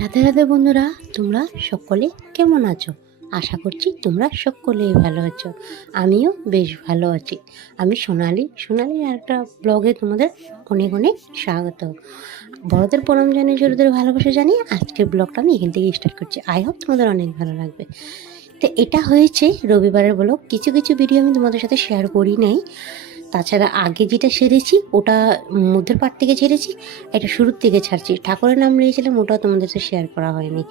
রাধে রাধে বন্ধুরা, তোমরা সকলে কেমন আছো? আশা করছি তোমরা সকলেই ভালো আছো। আমিও বেশ ভালো আছি। আমি সোনালি। সোনালির একটা ব্লগে তোমাদের অনেক অনেক স্বাগত। বড়দের প্রণাম জানিয়ে, ছোটদের ভালোবাসা জানিয়ে আজকের ব্লগটা আমি এখান থেকে স্টার্ট করছি। আই হোপ তোমাদের অনেক ভালো লাগবে। তো এটা হয়েছে রবিবারের ব্লগ। কিছু কিছু ভিডিও আমি তোমাদের সাথে শেয়ার করি নাই। তাছাড়া আগে যেটা সেরেছি, ওটা মধ্যের পাট থেকে ছেড়েছি, এটা শুরুর থেকে ছাড়ছি। ঠাকুরের নাম নিয়েছিলাম, ওটাও তোমাদের সাথে শেয়ার করা হয়নি।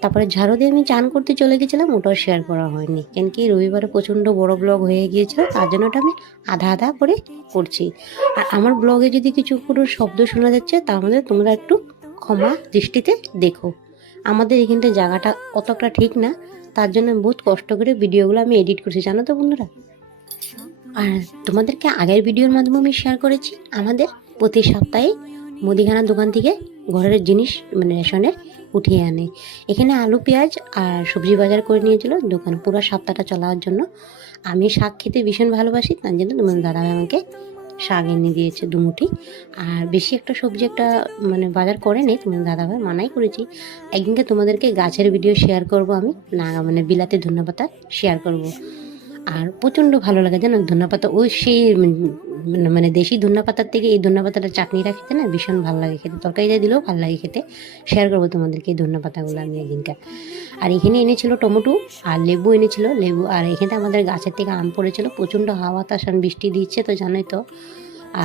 তারপরে ঝাড়ু দিয়ে আমি চান করতে চলে গেছিলাম, ওটাও শেয়ার করা হয়নি। কেন কি রবিবারে প্রচণ্ড বড় ব্লগ হয়ে গিয়েছিল, তার জন্য ওটা আমি আধা আধা করে করছি। আর আমার ব্লগে যদি কিছু কোনো শব্দ শোনা যাচ্ছে মধ্যে তোমরা একটু ক্ষমা দৃষ্টিতে দেখো। আমাদের এখানটা জায়গাটা অতটা ঠিক না, তার জন্য বহুত কষ্ট করে ভিডিওগুলো আমি এডিট করছি, জানো তো বন্ধুরা? আর তোমাদেরকে আগের ভিডিওর মাধ্যমে আমি শেয়ার করেছি, আমাদের প্রতি সপ্তাহে মুদিখানার দোকান থেকে ঘরের জিনিস মানে রেশনের উঠিয়ে আনে। এখানে আলু, পেঁয়াজ আর সবজি বাজার করে নিয়েছিল, দোকান পুরো সপ্তাহটা চলার জন্য। আমি শাক খেতে ভীষণ ভালোবাসি, তার জন্য তোমার দাদা আমাকে শাক এনে দিয়েছে দুমুঠি। আর বেশি একটা সবজি একটা মানে বাজার করে নেই, তোমার দাদাভাই মানাই করেছি। একদিনকে তোমাদেরকে গাছের ভিডিও শেয়ার করব আমি না মানে বিলাতি ধন্যপাতা শেয়ার করব। আর প্রচণ্ড ভালো লাগে, জানো? ধন্যপাতা, ওই সেই মানে দেশি ধন্যপাতার থেকে এই ধন্যপাতাটা চাটনিটা খেতে না ভীষণ ভালো লাগে খেতে। তরকারিটা দিলেও ভালো লাগে খেতে। শেয়ার করব তোমাদেরকে এই ধন্যপাতাগুলো আমি একদিনকার। আর এখানে এনেছিল টমেটো আর লেবু এনেছিল, লেবু আর এখানে আমাদের গাছের থেকে আম পড়েছিল, প্রচণ্ড হাওয়া তাসান বৃষ্টি দিচ্ছে তো জানোই তো।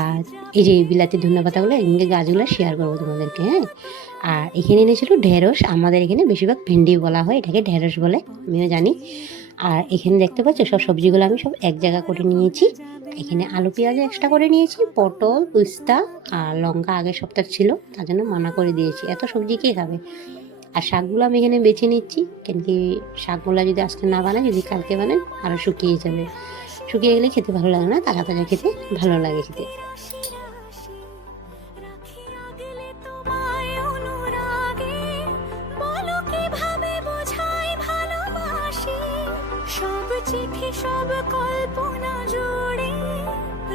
আর এই যে বিলাতি ধন্যপাতাগুলো এদিকে গাছগুলো শেয়ার করব তোমাদেরকে হ্যাঁ? আর এখানে এনেছিল ঢেঁড়স, আমাদের এখানে বেশিরভাগ ভেন্ডি বলা হয়, এটাকে ঢেঁড়স বলে, আমিও জানি। আর এখানে দেখতে পাচ্ছ, সব সবজিগুলো আমি সব এক জায়গা করে নিয়েছি। এখানে আলু, পেঁয়াজ এক্সট্রা করে নিয়েছি, পটল, পুস্তা আর লঙ্কা আগের সপ্তাহ ছিল, তার জন্য মানা করে দিয়েছি। এত সবজি কে খাবে? আর শাকগুলো আমি এখানে বেছে নিচ্ছি, কেন কি শাকগুলো যদি আজকে না বানাই, যদি কালকে বানাই আরও শুকিয়ে যাবে। শুকিয়ে গেলে খেতে ভালো লাগে না, তাজা তাজা খেতে ভালো লাগে খেতে। সব কল্পনা জুড়ে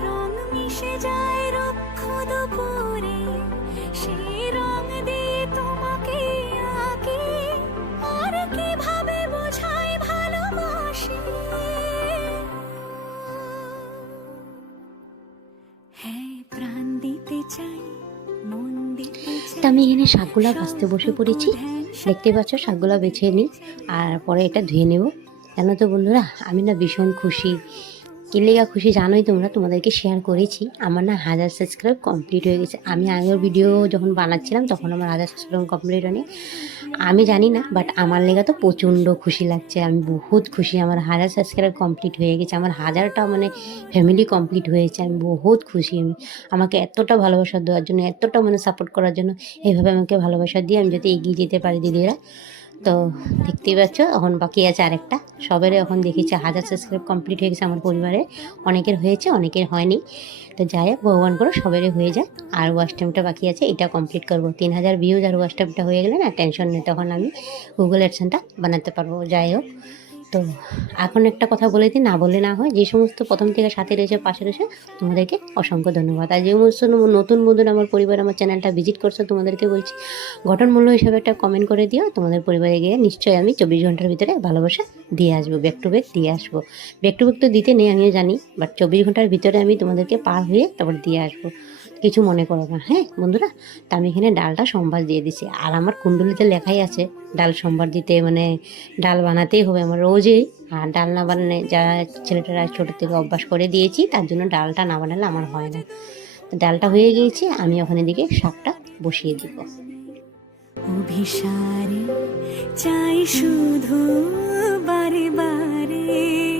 রং মিশে যায় রক্ষ দুপুরে। সেই রং দিয়ে তোমাকে আঁকি আর কীভাবে বোঝাই ভালোবাসি? হ্যাঁ প্রাণ দিতে চাই মন দিতে আমি এখানে শাকগুলা বাছতে বসে পড়েছি। দেখতে পাচ্ছ শাকগুলা বেছে নিই আর পরে এটা ধুয়ে নেব। জানো তো বন্ধুরা, আমি না ভীষণ খুশি। কি লেগা খুশি জানোই তোমরা, তোমাদেরকে শেয়ার করেছি। আমার না হাজার সাবস্ক্রাইব কমপ্লিট হয়ে গেছে। আমি আগের ভিডিও যখন বানাচ্ছিলাম, তখন আমার হাজার সাবস্ক্রাইব কমপ্লিট হয়নি। আমি জানি না বাট আমার লেগা তো প্রচণ্ড খুশি লাগছে। আমি বহুত খুশি, আমার হাজার সাবস্ক্রাইব কমপ্লিট হয়ে গেছে। আমার হাজারটা মানে ফ্যামিলি কমপ্লিট হয়েছে। আমি বহুত খুশি। আমি, আমাকে এতটা ভালোবাসা দেওয়ার জন্য, এতটা মানে সাপোর্ট করার জন্য, এইভাবে আমাকে ভালোবাসা দিয়ে আমি যাতে এগিয়ে যেতে পারি দিদিরা। তো দেখতেই পাচ্ছ, এখন বাকি আছে আরেকটা। সবেরই এখন দেখেছি হাজার সাবস্ক্রাইব কমপ্লিট হয়ে গেছে আমার পরিবারে। অনেকের হয়েছে, অনেকের হয়নি। তো যাই হোক, ভগবান করো সবেরই হয়ে যায় আর ওয়াশ বাকি আছে, এটা কমপ্লিট করব। তিন হাজার ভিউজ আর ওয়াশ হয়ে গেলে না টেনশন নেই, তখন আমি গুগল অ্যাডসেনটা বানাতে পারব। যাই হোক। তো এখন একটা কথা বলে দিই, না বলে না হয়। যে সমস্ত প্রথম থেকে সাথে রয়েছে, পাশে রয়েছে, তোমাদেরকে অসংখ্য ধন্যবাদ। আর যে সমস্ত নতুন বন্ধুরা আমার পরিবার, আমার চ্যানেলটা ভিজিট করছ, তোমাদেরকে বলছি, গঠনমূল্য হিসাবে একটা কমেন্ট করে দিও। তোমাদের পরিবারে গিয়ে নিশ্চয়ই আমি চব্বিশ ঘণ্টার ভিতরে ভালোবাসা দিয়ে আসব ব্যাক টু ব্যাক দিয়ে আসব। ব্যাক টু ব্যাক তো দিতে নেই, আমিও জানি বাট চব্বিশ ঘণ্টার ভিতরে আমি তোমাদেরকে পার হয়ে তারপর দিয়ে আসব। কিছু মনে করো না হ্যাঁ? বন্ধুরা, তা আমি এখানে ডালটা সোমবার দিয়ে দিছি। আর আমার কুণ্ডলিতে লেখাই আছে, ডাল সোমবার দিতে মানে ডাল বানাতেই হবে আমার রোজই। আর ডাল না বানালে যারা ছেলেটারা ছোটো থেকে অভ্যাস করে দিয়েছি, তার জন্য ডালটা না বানালে আমার হয় না। ডালটা হয়ে গিয়েছে, আমি ওখানে দিকে শাকটা বসিয়ে দিব। চাই শুধু বারে বারে।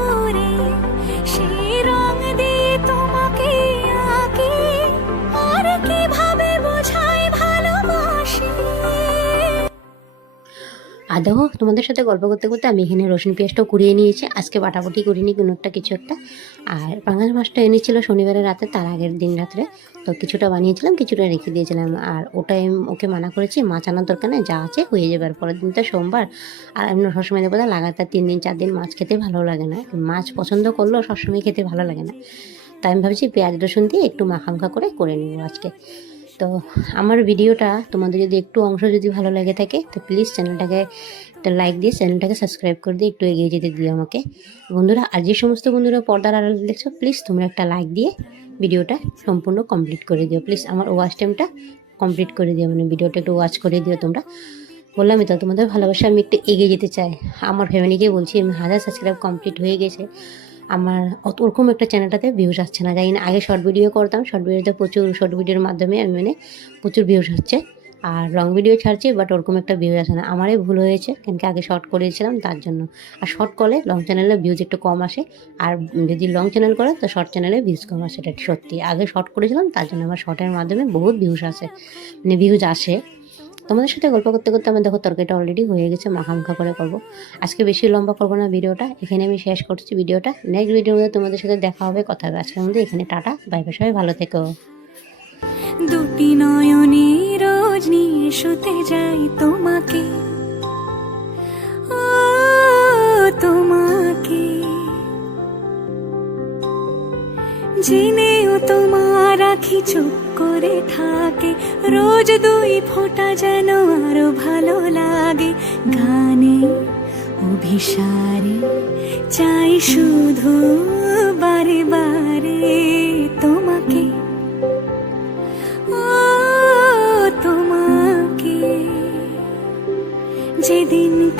দুপুরে সেই দেখো, তোমাদের সাথে গল্প করতে করতে আমি এখানে রসুন পেঁয়াজটাও কুড়িয়ে নিয়েছি। আজকে বাটাবাটি করিনি কোনো একটা কিছু একটা। আর পাঙ্গাস মাছটা এনেছিল শনিবারের রাতে, তার আগের দিন রাত্রে। তো কিছুটা বানিয়েছিলাম, কিছুটা রেখে দিয়েছিলাম। আর ওটাই ওকে মানা করেছি, মাছ আনার দরকার নেই, যা আছে হয়ে যাবে। আর পরের দিন তো সোমবার। আর এমনি সবসময় দেখব লাগাতার তিন দিন, চার দিন মাছ খেতে ভালো লাগে না। মাছ পছন্দ করলেও সবসময় খেতে ভালো লাগে না। তাই আমি ভাবছি পেঁয়াজ রসুন দিয়ে একটু মাখামখা করে করে নেব আজকে। তো আমার ভিডিওটা তোমাদের যদি একটু অংশ যদি ভালো লাগে থাকে, তো প্লিজ চ্যানেলটাকে একটা লাইক দিয়ে চ্যানেলটাকে সাবস্ক্রাইব করে দিয়ে একটু এগিয়ে যেতে দিও আমাকে। বন্ধুরা, আর যে সমস্ত বন্ধুরা পর্দার আড়াল দেখছ প্লিজ তোমরা একটা লাইক দিয়ে ভিডিওটা সম্পূর্ণ কমপ্লিট করে দিও। প্লিজ আমার ওয়াচ টাইমটা কমপ্লিট করে দিও মানে ভিডিওটা একটু ওয়াচ করে দিও তোমরা। বললামই তো তোমাদের ভালোবাসা আমি একটু এগিয়ে যেতে চাই। আমার ফ্যামিলিকে বলছি, আমি হাজার সাবস্ক্রাইব কমপ্লিট হয়ে গেছে। আমার ওরকম একটা চ্যানেলটাতে ভিউজ আসছে না। জানি না, আগে শর্ট ভিডিও করতাম শর্ট ভিডিওতে প্রচুর শর্ট ভিডিওর মাধ্যমে আমি মানে প্রচুর ভিউজ হচ্ছে। আর লং ভিডিও ছাড়ছি বাট ওরকম একটা ভিউজ আসে না। আমারই ভুল হয়েছে কেন কি আগে শর্ট করেছিলাম, তার জন্য। আর শর্ট করলে লং চ্যানেলে ভিউজ একটু কম আসে। আর যদি লং চ্যানেল করে, তো শর্ট চ্যানেলে ভিউজ কম আসে, এটা সত্যি। আগে শর্ট করেছিলাম, তার জন্য আমার শর্টের মাধ্যমে বহুত ভিউজ আসে। মানে ভিউজ আসে। তোমাদের সাথে গল্প করতে করতে আমার দেখো তরকারিটা অলরেডি হয়ে গেছে মাখামাখা করে করব। আজকে বেশি লম্বা করব না ভিডিওটা, এখানে আমি শেষ করছি ভিডিওটা। নেক্সট ভিডিওর মধ্যে তোমাদের সাথে দেখা হবে, কথা হবে। আজকের মধ্যে এখানে টাটা বাই বাই সবাই ভালো থেকো। দুটি নয়নে রোজ নিয়ে শুতে যাই তোমাকে। তোমাকে। জেনেও তোমার আখি চুপ করে থাকে। রোজ দুই ফোঁটা যেন আরও ভালো লাগে। গানে, অভিসারে, চাই শুধু বারে বারে তোমাকে। তোমাকে। যেদিন